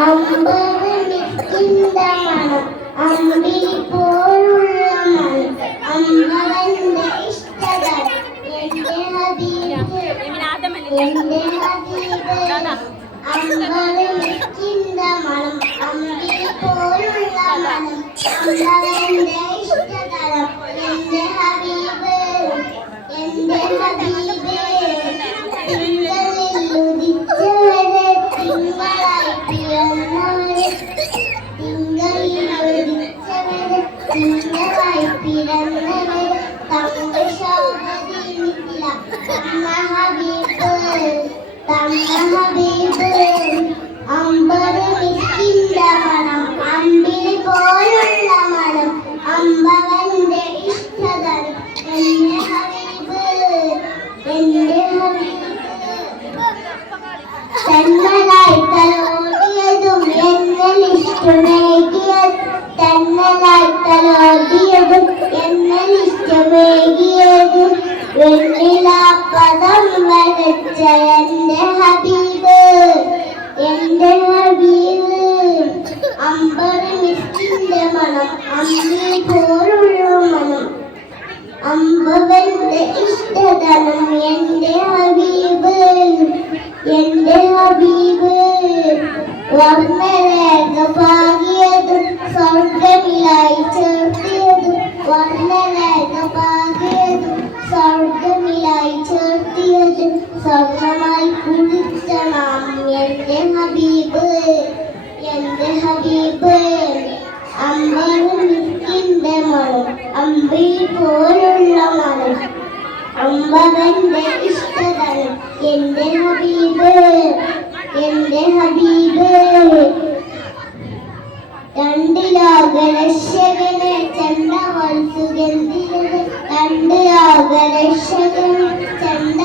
അമ്പവനിക്കിന്റെ മണം അമ്പിളി പോലുള്ള മണം അമ്പവന്റെ ഇഷ്ടത എന്റെ ഹബീബ് എന്റെ ഹബീബ് അമ്പവനിക്കിന്റെ മണം അമ്പിളി പോലുള്ള മണം അമ്പവന്റെ ഇഷ്ടതലം എന്റെ ഹബീബ് എന്റെ ഹബീബ് തിങ്കളിലുദിച്ചവരെ തിങ്കളായി പിറന്നവരെ തിങ്കളിലുദിച്ചവരെ തിങ്കളായി പിറന്നവരെ തങ്കശോഭനിക്കില്ല തമ്മ ഹബീബ് അമ്പവനിക്കിന്റെ മണം അമ്പിളി പോലുള്ള മണം അമ്പവന്റെ ഇഷ്ടതലം എന്റെ ഹബീബ് എന്റെ ഹബീബ് തന്നലായി തലോടിയതും എന്നലിഷ്ടമേകിയത് തന്നലായി തലോടിയതും എന്നലിഷ്ടമേകിയത് വെണ്ണിലാ പദം വരച്ച എന്റെ ഹബീബ് എന്റെ ഹബീബ് അമ്പവനിക്കിന്റെ മണം അമ്പിളി പോലുള്ള മണം അമ്പവന്റെ ഇഷ്ടതലം എന്റെ ഹബീബ് എന്റെ ഹബീബ് വർണ്ണരേഖ പാകിയതും സ്വർഗമിലായി ചേർത്തിയതും വർണ്ണരേഖ പാകിയതും സ്വർഗമിലായി ചേർത്തിയതും സ്വർണ്ണമായി കുളിച്ച നാം എന്റെ ഹബീബ് എന്റെ ഹബീബ് അമ്പവനിക്കിന്റെ മണം അമ്പിളി പോലുള്ള മണം അമ്പവന്റെ ഇഷ്ടതലം എന്റെ ഹബീബ് എന്റെ ഹബീബ് രണ്ട് ലോകരക്ഷകനെ ചണ്ടവൾ സുഗന്ധിരത് രണ്ട് ലോകരക്ഷകനെ ചണ്ട